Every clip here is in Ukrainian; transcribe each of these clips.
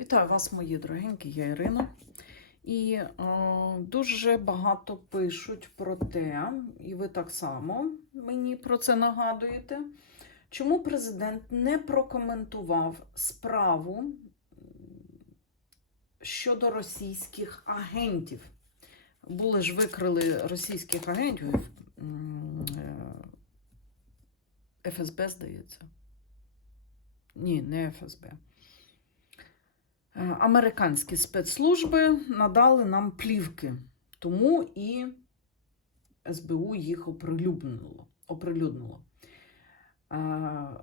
Вітаю вас, мої дорогенькі, я Ірина. І е, дуже багато пишуть про те, і ви так само мені про це нагадуєте, чому президент не прокоментував справу щодо російських агентів. Були ж викрили російських агентів е, ФСБ, здається. Ні, не ФСБ. Е, Американські спецслужби надали нам плівки, тому і СБУ їх оприлюднило. оприлюднило. Е,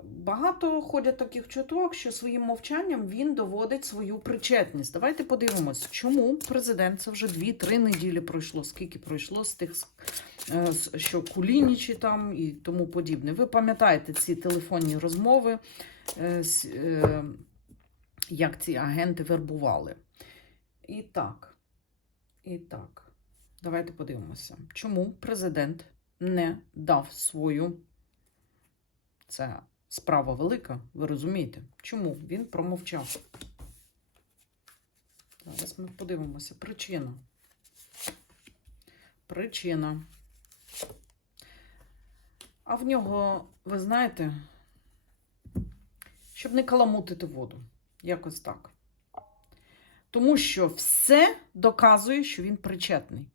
Багато ходять таких чуток, що своїм мовчанням він доводить свою причетність. Давайте подивимось, чому президент це вже 2-3 неділі пройшло, скільки пройшло з тих, е, що Кулінічі там і тому подібне. Ви пам'ятаєте ці телефонні розмови, як ці агенти вербували. І так, і так, давайте подивимося, чому президент не дав свою. Це справа велика, ви розумієте? Чому він промовчав? Зараз ми подивимося. Причина. Причина. А в нього, ви знаєте, щоб не каламутити воду. Якось так. Тому що все доказує, що він причетний.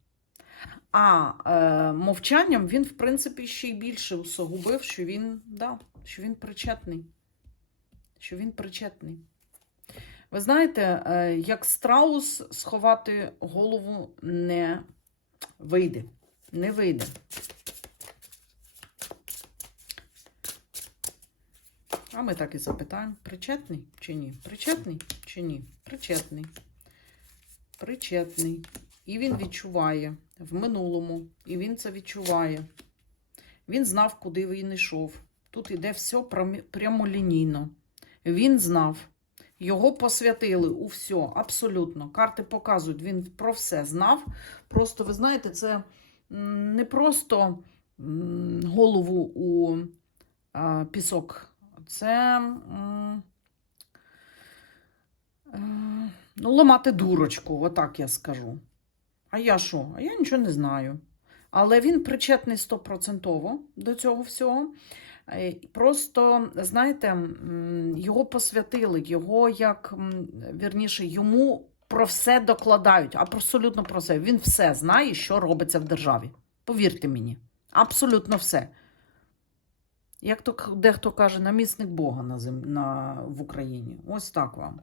А е, мовчанням він, в принципі, ще й більше усугубив, що він, да, що він причетний. Що він причетний. Ви знаєте, е, як страус сховати голову не вийде. Не вийде. А ми так і запитаємо: причетний чи ні? Причетний чи ні? Причетний. Причетний. І він відчуває в минулому, і він це відчуває. Він знав, куди він йшов. Тут іде все прямолінійно. Він знав. Його посвятили у все, абсолютно. Карти показують, він про все знав. Просто, ви знаєте, це не просто голову у пісок це е, ну, ламати дурочку, отак я скажу. А я що? А я нічого не знаю. Але він причетний стопроцентово до цього всього. Е, Просто, знаєте, його посвятили, його як вірніше, йому про все докладають. Абсолютно про все. Він все знає, що робиться в державі. Повірте мені, абсолютно все. Як то дехто каже, намісник Бога на зем... на... в Україні. Ось так вам.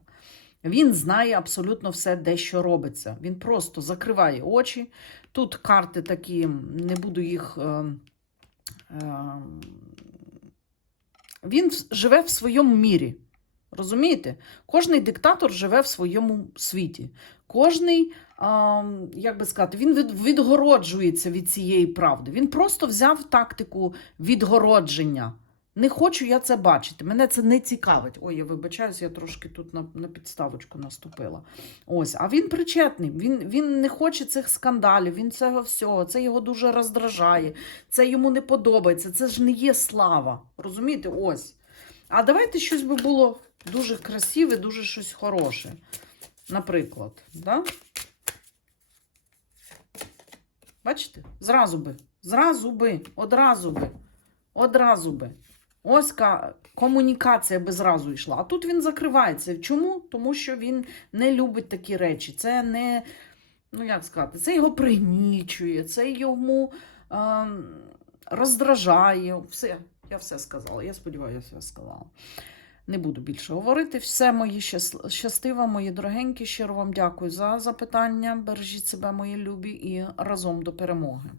Він знає абсолютно все, де що робиться. Він просто закриває очі. Тут карти такі, не буду їх. Е... Е... Він живе в своєму мірі. Розумієте? Кожний диктатор живе в своєму світі. Кожний, а, як би сказати, він від, відгороджується від цієї правди. Він просто взяв тактику відгородження. Не хочу я це бачити. Мене це не цікавить. Ой, я вибачаюсь, я трошки тут на, на підставочку наступила. Ось, а він причетний. Він, він не хоче цих скандалів, він цього всього. Це його дуже роздражає, це йому не подобається. Це ж не є слава. Розумієте? Ось. А давайте щось би було дуже красиве, дуже щось хороше. Наприклад, да? Бачите? Зразу би. Зразу би, одразу би. Одразу би. Ось ка- комунікація би зразу йшла. А тут він закривається. Чому? Тому що він не любить такі речі. Це не, ну як сказати, це його пригнічує, це йому ем, роздражає. Все, я все сказала. Я сподіваюся, я все сказала. Не буду більше говорити. Все мої щас- щастива, мої дорогенькі. Щиро вам дякую за запитання. Бережіть себе, мої любі, і разом до перемоги.